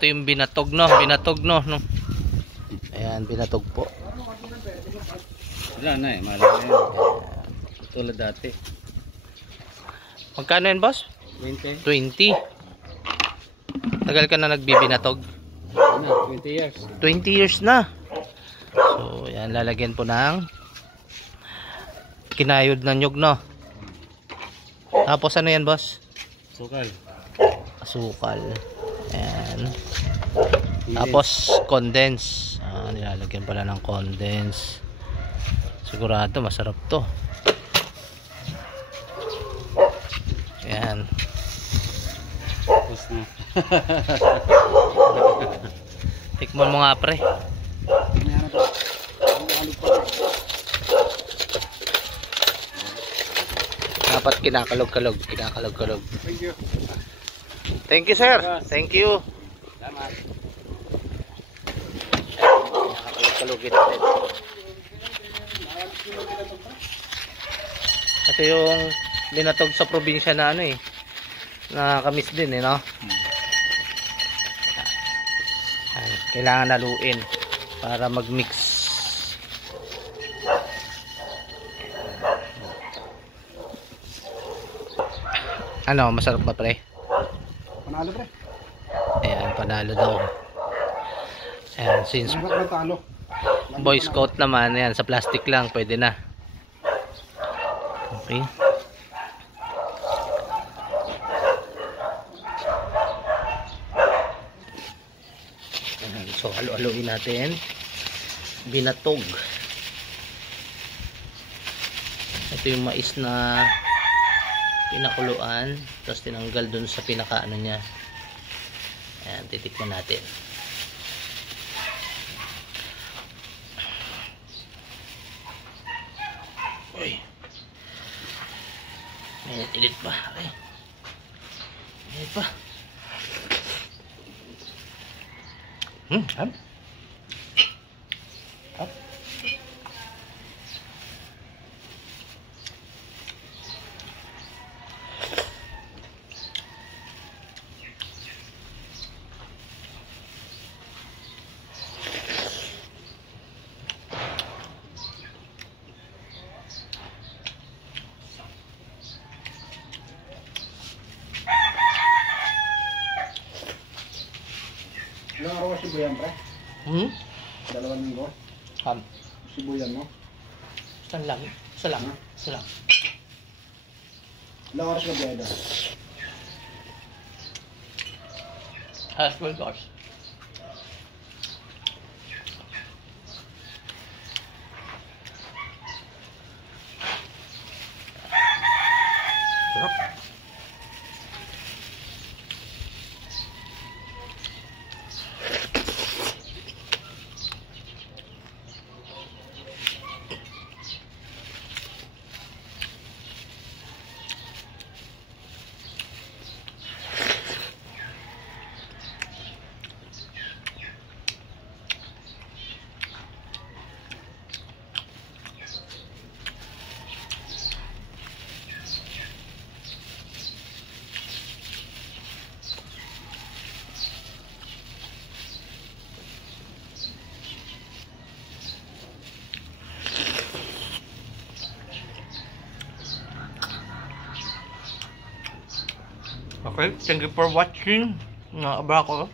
ito yung binatog, no? Binatog, no? Ayan, binatog po. Wala na eh, mahal na yun. Tulad dati. Magkano yan, boss? 20. 20. Tagal ka na nagbibinatog? Ano, 20 years. 20 years na. So, yan, lalagyan po ng kinayod ng nyug, no? Tapos ano yan, boss? Sukal. Asukal. Ayan. Tapos condense. Nilalagyan pala ng condense. Sigurado masarap to. Ayan. Tapos na. Tikman mo nga, pre. Dapat kinakalog-kalog. Kinakalog-kalog. Thank you. Thank you, sir. Thank you. Salamat. Nakakalog-kalogin natin. Ito yung binatog sa probinsya na ano eh. Nakakamiss din eh, no? Kailangan haluin para mag-mix. Ano, masarap ba, pre? Panalo, pre. Ayan, panalo daw. Ayan, since Boy Scout naman, ayan, sa plastic lang, pwede na. Okay. Ayan, so, halo-haloin natin. Binatog. Ito yung mais na pinakuluan, tapos tinanggal dun sa pinakaano niya. Ayan, titikman natin. Uy. Init pa. Ay. Init pa. Hap. Hap. Ilang araw sibuyan, pre? Dalawang linggo? Sibuyan mo? Isa lang. Isa lang. Isa lang. Ilang oras ka biyada? Has 12 hours. Sarap. Okay, thank you for watching mga abako.